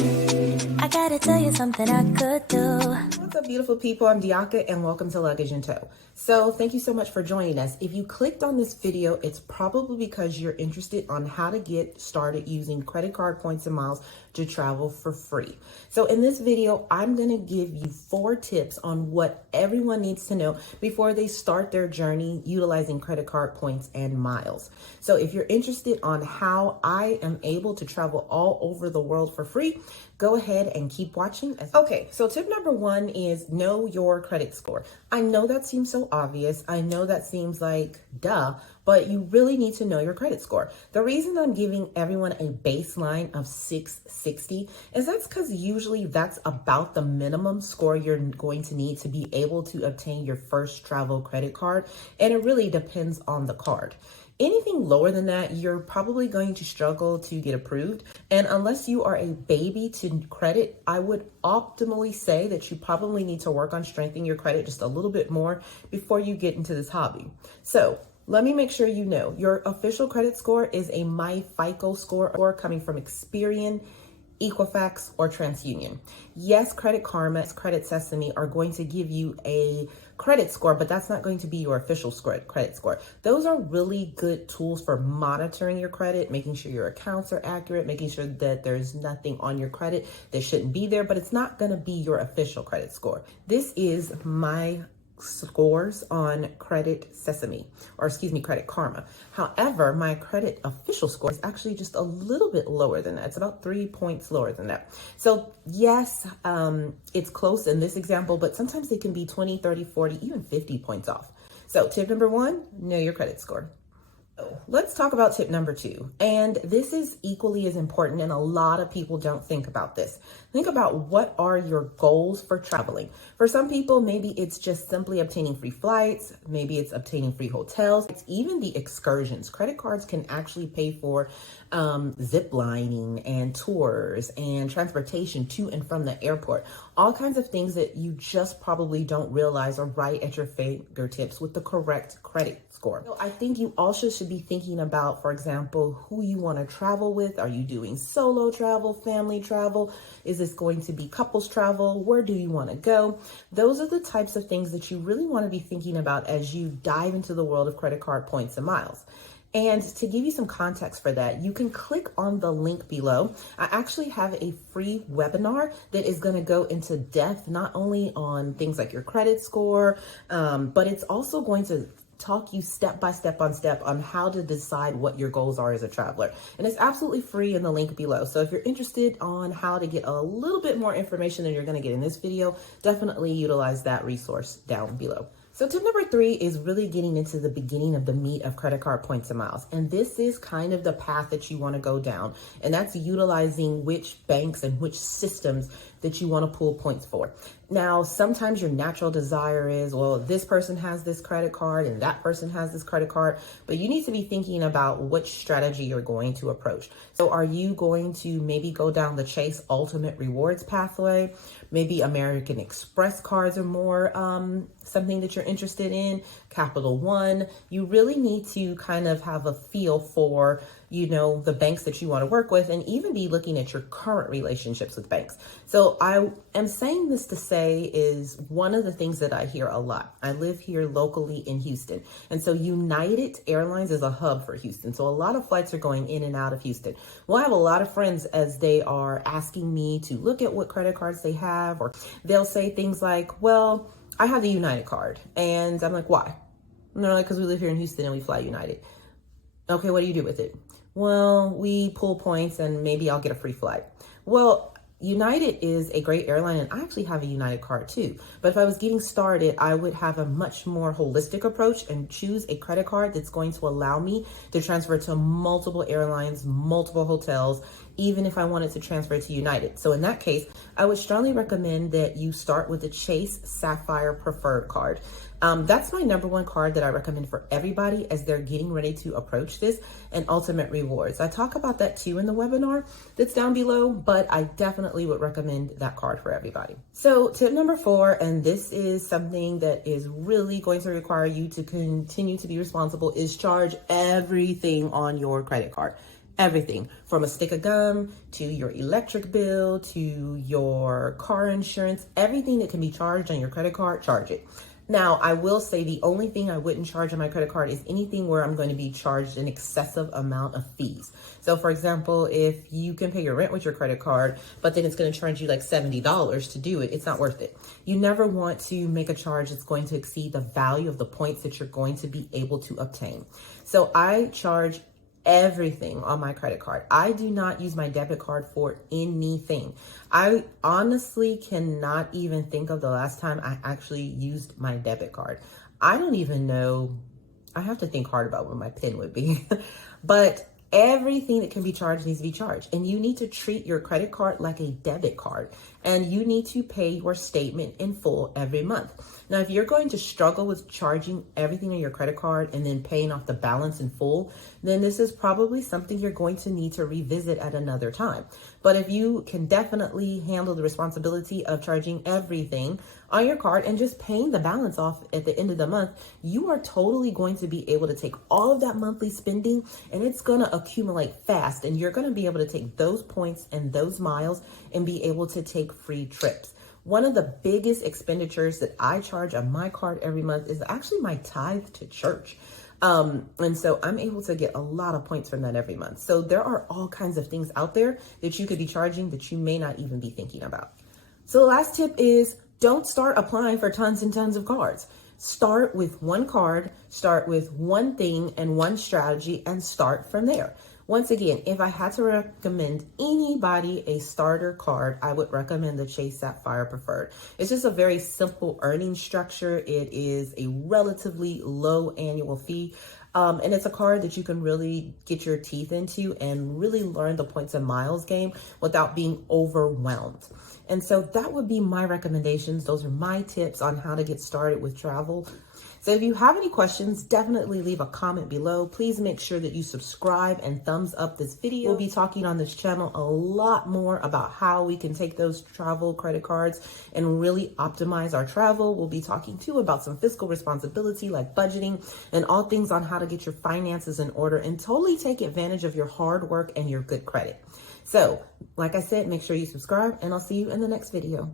I gotta tell you something I could do. What's up, beautiful people? I'm DIAKA and welcome to Luggage in Tow. So thank you so much for joining us. If you clicked on this video, it's probably because you're interested on how to get started using credit card points and miles to travel for free. So in this video, I'm going to give you 4 tips on what everyone needs to know before they start their journey utilizing credit card points and miles. So if you're interested on how I am able to travel all over the world for free, go ahead and keep watching. Okay, so tip number 1 is know your credit score. I know that seems so obvious. I know that seems like duh, but you really need to know your credit score. The reason I'm giving everyone a baseline of 660 is that's because usually that's about the minimum score you're going to need to be able to obtain your first travel credit card. And it really depends on the card. Anything lower than that, you're probably going to struggle to get approved. And unless you are a baby to credit, I would optimally say that you probably need to work on strengthening your credit just a little bit more before you get into this hobby. So let me make sure you know your official credit score is a MyFICO score or coming from Experian, Equifax, or TransUnion. Yes, Credit Karma, Credit Sesame are going to give you a credit score, but that's not going to be your official credit score. Those are really good tools for monitoring your credit, making sure your accounts are accurate, making sure that there's nothing on your credit that shouldn't be there, but it's not going to be your official credit score. This is my scores on Credit Sesame, or excuse me, Credit Karma. However, my credit official score is actually just a little bit lower than that. It's about 3 points lower than that. So yes, it's close in this example, but sometimes it can be 20, 30, 40, even 50 points off. So tip number 1, know your credit score. Let's talk about tip number 2. And this is equally as important, and a lot of people don't think about this. Think about what are your goals for traveling. For some people, maybe it's just simply obtaining free flights. Maybe it's obtaining free hotels. It's even the excursions. Credit cards can actually pay for zip lining and tours and transportation to and from the airport. All kinds of things that you just probably don't realize are right at your fingertips with the correct credit score. So I think you also should be thinking about, for example, who you want to travel with. Are you doing solo travel, family travel? Is this going to be couples travel? Where do you want to go? Those are the types of things that you really want to be thinking about as you dive into the world of credit card points and miles. And to give you some context for that, you can click on the link below. I actually have a free webinar that is going to go into depth, not only on things like your credit score, but it's also going to talk you step by step on how to decide what your goals are as a traveler. And it's absolutely free in the link below. So if you're interested on how to get a little bit more information than you're going to get in this video, definitely utilize that resource down below. So tip number 3 is really getting into the beginning of the meat of credit card points and miles. And this is kind of the path that you want to go down. And that's utilizing which banks and which systems that you want to pull points for. Now, sometimes your natural desire is, well, this person has this credit card and that person has this credit card, but you need to be thinking about which strategy you're going to approach. So are you going to maybe go down the Chase Ultimate Rewards pathway? Maybe American Express cards are more something that you're interested in, Capital One. You really need to kind of have a feel for, you know, the banks that you want to work with, and even be looking at your current relationships with banks. So I am saying this to say is one of the things that I hear a lot. I live here locally in Houston. And so United Airlines is a hub for Houston. So a lot of flights are going in and out of Houston. Well, I have a lot of friends as they are asking me to look at what credit cards they have, or they'll say things like, well, I have the United card. And I'm like, why? And they're like, because we live here in Houston and we fly United. Okay, what do you do with it? Well, we pull points and maybe I'll get a free flight. Well, United is a great airline, and I actually have a United card too. But if I was getting started, I would have a much more holistic approach and choose a credit card that's going to allow me to transfer to multiple airlines, multiple hotels, even if I wanted to transfer to United. So in that case, I would strongly recommend that you start with the Chase Sapphire Preferred card. That's my number 1 card that I recommend for everybody as they're getting ready to approach this, and Ultimate Rewards. I talk about that too in the webinar that's down below, but I definitely would recommend that card for everybody. So tip number 4, and this is something that is really going to require you to continue to be responsible, is charge everything on your credit card. Everything from a stick of gum to your electric bill to your car insurance, everything that can be charged on your credit card, charge it. Now, I will say the only thing I wouldn't charge on my credit card is anything where I'm going to be charged an excessive amount of fees. So for example, if you can pay your rent with your credit card, but then it's going to charge you like $70 to do it, it's not worth it. You never want to make a charge that's going to exceed the value of the points that you're going to be able to obtain. So I charge everything on my credit card. I do not use my debit card for anything. I honestly cannot even think of the last time I actually used my debit card. I don't even know. I have to think hard about what my PIN would be. But everything that can be charged needs to be charged. And you need to treat your credit card like a debit card. And you need to pay your statement in full every month. Now, if you're going to struggle with charging everything on your credit card and then paying off the balance in full, then this is probably something you're going to need to revisit at another time. But if you can definitely handle the responsibility of charging everything on your card and just paying the balance off at the end of the month, you are totally going to be able to take all of that monthly spending and it's going to accumulate fast. And you're going to be able to take those points and those miles and be able to take free trips. One of the biggest expenditures that I charge on my card every month is actually my tithe to church. And so I'm able to get a lot of points from that every month. So there are all kinds of things out there that you could be charging that you may not even be thinking about. So the last tip is don't start applying for tons and tons of cards. Start with one card, start with one thing and one strategy and start from there. Once again, if I had to recommend anybody a starter card, I would recommend the Chase Sapphire Preferred. It's just a very simple earning structure. It is a relatively low annual fee. And it's a card that you can really get your teeth into and really learn the points and miles game without being overwhelmed. And so that would be my recommendations. Those are my tips on how to get started with travel. So if you have any questions, definitely leave a comment below. Please make sure that you subscribe and thumbs up this video. We'll be talking on this channel a lot more about how we can take those travel credit cards and really optimize our travel. We'll be talking too about some fiscal responsibility like budgeting and all things on how to get your finances in order and totally take advantage of your hard work and your good credit. So like I said, make sure you subscribe and I'll see you in the next video.